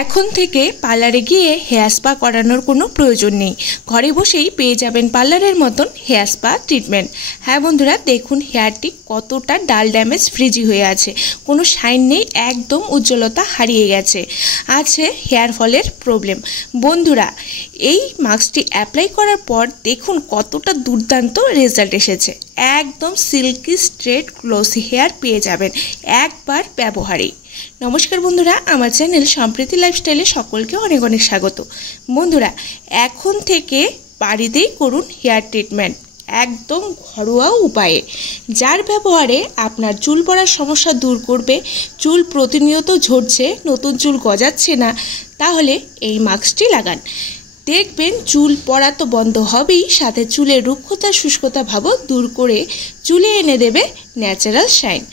এখন থেকে পার্লারে গিয়ে হেয়ার স্পা করানোর কোনো প্রয়োজন নেই। ঘরে বসেই পেয়ে যাবেন পার্লারের মতন হেয়ার স্পা ট্রিটমেন্ট। হ্যাঁ বন্ধুরা, দেখুন হেয়ারটি কতটা ডাল ড্যামেজ ফ্রিজি হয়ে আছে, কোনো শাইন নেই, একদম উজ্জ্বলতা হারিয়ে গেছে, আছে হেয়ার ফলের প্রবলেম। বন্ধুরা, এই মাস্কটি অ্যাপ্লাই করার পর দেখুন কতটা দুর্দান্ত রেজাল্ট এসেছে। একদম সিল্কি স্ট্রেট গ্লোসি হেয়ার পেয়ে যাবেন একবার ব্যবহারেই। নমস্কার বন্ধুরা, আমার চ্যানেল সম্প্রীতি লাইফস্টাইলে সকলকে অনেক অনেক স্বাগত। বন্ধুরা, এখন থেকে বাড়িতেই করুন হেয়ার ট্রিটমেন্ট একদম ঘরোয়া উপায়ে, যার ব্যবহারে আপনার চুল পড়ার সমস্যা দূর করবে। চুল প্রতিনিয়ত ঝরছে, নতুন চুল গজাচ্ছে না, তাহলে এই মাস্কটি লাগান, দেখবেন চুল পড়া তো বন্ধ হবেই, সাথে চুলের রুক্ষতা শুষ্কতা ভাবও দূর করে চুলে এনে দেবে ন্যাচারাল শাইন।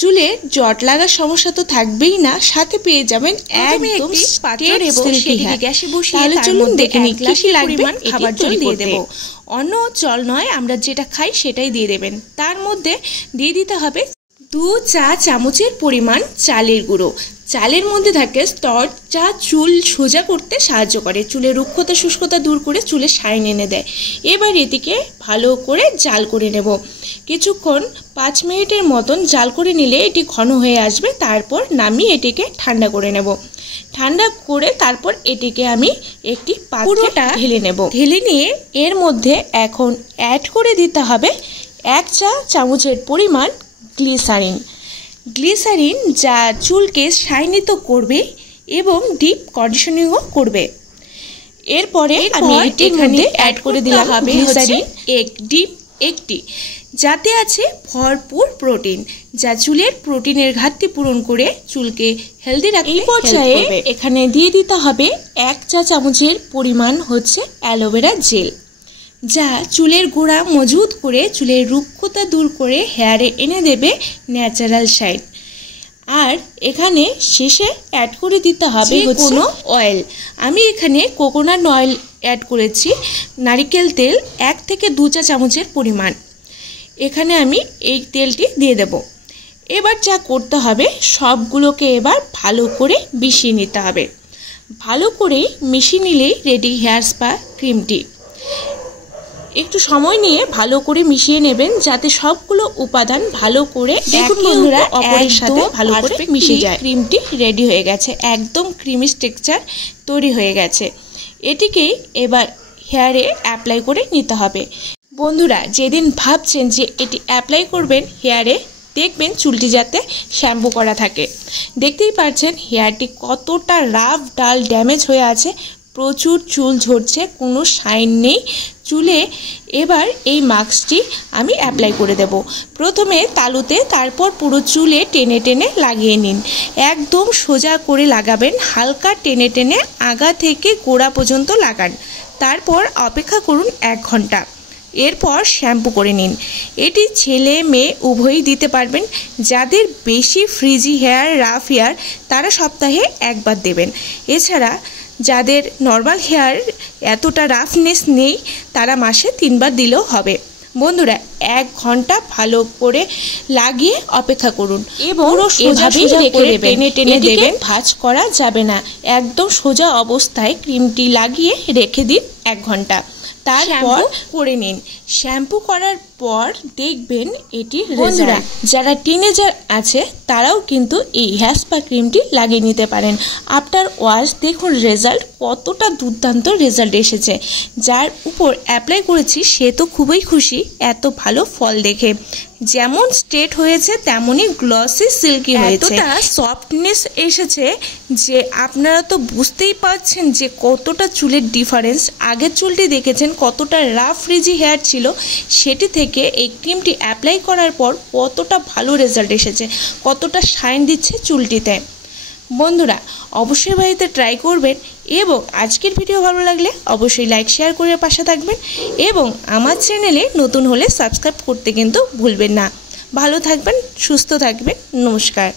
চুলে জট লাগার সমস্যা তো থাকবেই না, সাথে পেয়ে যাবেন একদম পাতর এবং সেটিকে গ্যাসে বসিয়ে তার মধ্যে এক গ্লাস পরিমাণ খাবার জল দিয়ে দেব। অন্য জল নয়, আমরা যেটা খাই সেটাই দিয়ে দেবেন। তার মধ্যে দিয়ে দিতে হবে 2 চা চামচের পরিমাণ চালের গুঁড়ো। চালের মধ্যে থাকে স্টার্চ, যা চুল সোজা করতে সাহায্য করে, চুলের রুক্ষতা শুষ্কতা দূর করে চুলে শাইন এনে দেয়। এবার এটিকে ভালো করে জাল করে নেব। কিছুক্ষণ 5 মিনিটের মতন জাল করে নিলে এটি ঘন হয়ে আসবে। তারপর নামিয়ে এটিকে ঠান্ডা করে নেব। ঠান্ডা করে তারপর এটিকে আমি একটি পাত্রে ঢেলে নেব। ঢেলে নিয়ে এর মধ্যে এখন অ্যাড করে দিতে হবে 1 চা চামচের পরিমাণ গ্লিসারিন, যা চুলকে শাইনি তো করবে এবং ডিপ কন্ডিশনিংও করবে। এরপরে আমি এটির মধ্যে অ্যাড করে দিলাম গ্লিসারিন একটি, যাতে আছে ভরপুর প্রোটিন, যা চুলের প্রোটিনের ঘাটতি পূরণ করে চুলকে হেলদি রাখতে। এই পর্যায়ে এখানে দিয়ে দিতে হবে 1 চা চামচের পরিমাণ হচ্ছে অ্যালোভেরা জেল, যা চুলের গোড়া মজবুত করে চুলের রুক্ষতা দূর করে হেয়ারে এনে দেবে ন্যাচারাল শাইন। আর এখানে শেষে অ্যাড করে দিতে হবে কোনো অয়েল। আমি এখানে কোকোনাট অয়েল অ্যাড করেছি, নারকেল তেল 1 থেকে 2 চা চামচের পরিমাণ। এখানে আমি এই তেলটি দিয়ে দেব। এবার যা করতে হবে, সবগুলোকে এবার ভালো করে মিশিয়ে নিতে হবে। ভালো করে মিশিয়ে নিলেই রেডি হেয়ার স্পা ক্রিমটি। একটু সময় নিয়ে ভালো করে মিশিয়ে নেবেন, যাতে সবগুলো উপাদান ভালো করে দেখুন বন্ধুরা অপরের সাথে ভালো করে মিশে যায়। ক্রিমটি রেডি হয়ে গেছে, একদম ক্রিমি টেক্সচার তৈরি হয়ে গেছে। এটিকেই এবার হেয়ারে অ্যাপ্লাই করে নিতে হবে। বন্ধুরা, যেদিন ভাবছেন যে এটি অ্যাপ্লাই করবেন হেয়ারে, দেখবেন চুলটি যাতে শ্যাম্পু করা থাকে। দেখতেই পাচ্ছেন হেয়ারটি কতটা রাফ ডাল ড্যামেজ হয়ে আছে, প্রচুর চুল ঝরছে, কোনো শাইন নেই চুলে। এবার এই মাস্কটি আমি অ্যাপ্লাই করে দেব। প্রথমে তালুতে, তারপর পুরো চুলে টেনে টেনে লাগিয়ে নিন। একদম সোজা করে লাগাবেন, হালকা টেনে টেনে আগা থেকে গোড়া পর্যন্ত লাগান। তারপর অপেক্ষা করুন 1 ঘন্টা। এরপর শ্যাম্পু করে নিন। এটি ছেলে মেয়ে উভয়ই দিতে পারবেন। যাদের বেশি ফ্রিজি হেয়ার, রাফ হেয়ার, তারা সপ্তাহে 1 বার দেবেন। এছাড়া যাদের নর্মাল হেয়ার, এতটা রাফনেস নেই, তারা মাসে 3 বার দিলেও হবে। বন্ধুরা, 1 ঘন্টা ভালো করে লাগিয়ে অপেক্ষা করুন এবং সোজা রেখে দেবেন, টেনে টেনে দেবেন, ভাঁজ করা যাবে না। একদম সোজা অবস্থায় ক্রিমটি লাগিয়ে রেখে দিন 1 ঘন্টা। তারপর করে নিন। শ্যাম্পু করার পর দেখবেন এটি রেজাল্ট। যারা টিনেজার আছে তারাও কিন্তু এই হেয়ার স্পা ক্রিমটি লাগিয়ে নিতে পারেন। আফটার ওয়াশ দেখুন রেজাল্ট, কতটা দুর্দান্ত রেজাল্ট এসেছে। যার উপর অ্যাপ্লাই করেছি সে তো খুবই খুশি এত ভালো ফল দেখে। যেমন স্ট্রেট হয়েছে তেমনই গ্লসি সিল্কি হয়েছে, এতটা সফটনেস এসেছে যে আপনারা তো বুঝতেই পারছেন যে কতটা চুলের ডিফারেন্স। আগের চুলটি দেখেছেন কতটা রাফ ফ্রিজি হেয়ার ছিল, সেটি থেকে এই ক্রিমটি অ্যাপ্লাই করার পর কতটা ভালো রেজাল্ট এসেছে, কতটা শাইন দিচ্ছে চুলটিতে। বন্ধুরা, অবশ্যই বাড়িতে ট্রাই করবেন এবং আজকের ভিডিও ভালো লাগলে অবশ্যই লাইক শেয়ার করে পাশে থাকবেন এবং আমার চ্যানেলে নতুন হলে সাবস্ক্রাইব করতে কিন্তু ভুলবেন না। ভালো থাকবেন, সুস্থ থাকবেন, নমস্কার।